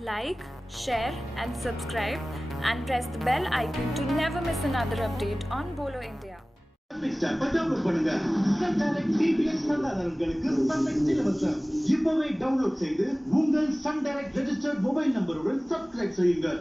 Like, share, and subscribe, and press the bell icon to never miss another update on Bolo India. Download பண்ணுங்க. Sun direct DPS நல்லாதவர்களுக்கு Sun NXT இலவசம். இப்போவே download செய்து உங்கள் Sun direct registered mobile நம்பருடன் subscribe செய்யுங்கள்.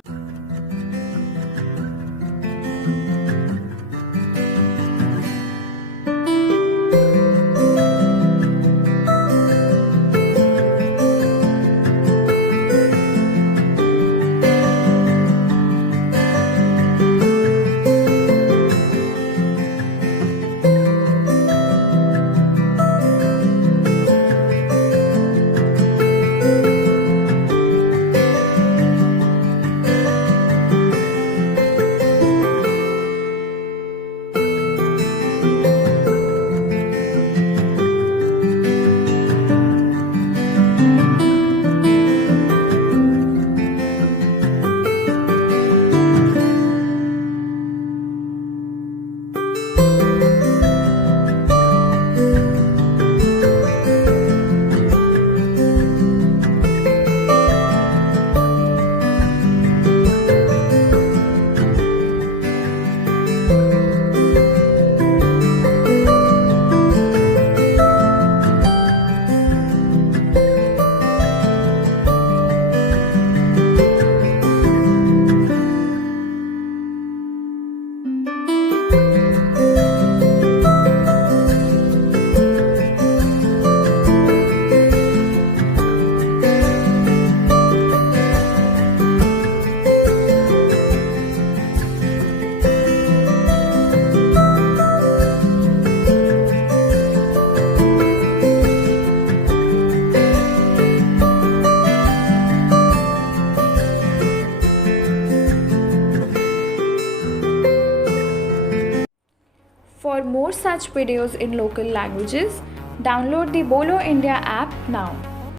For more such videos in local languages, download the Bolo India app now.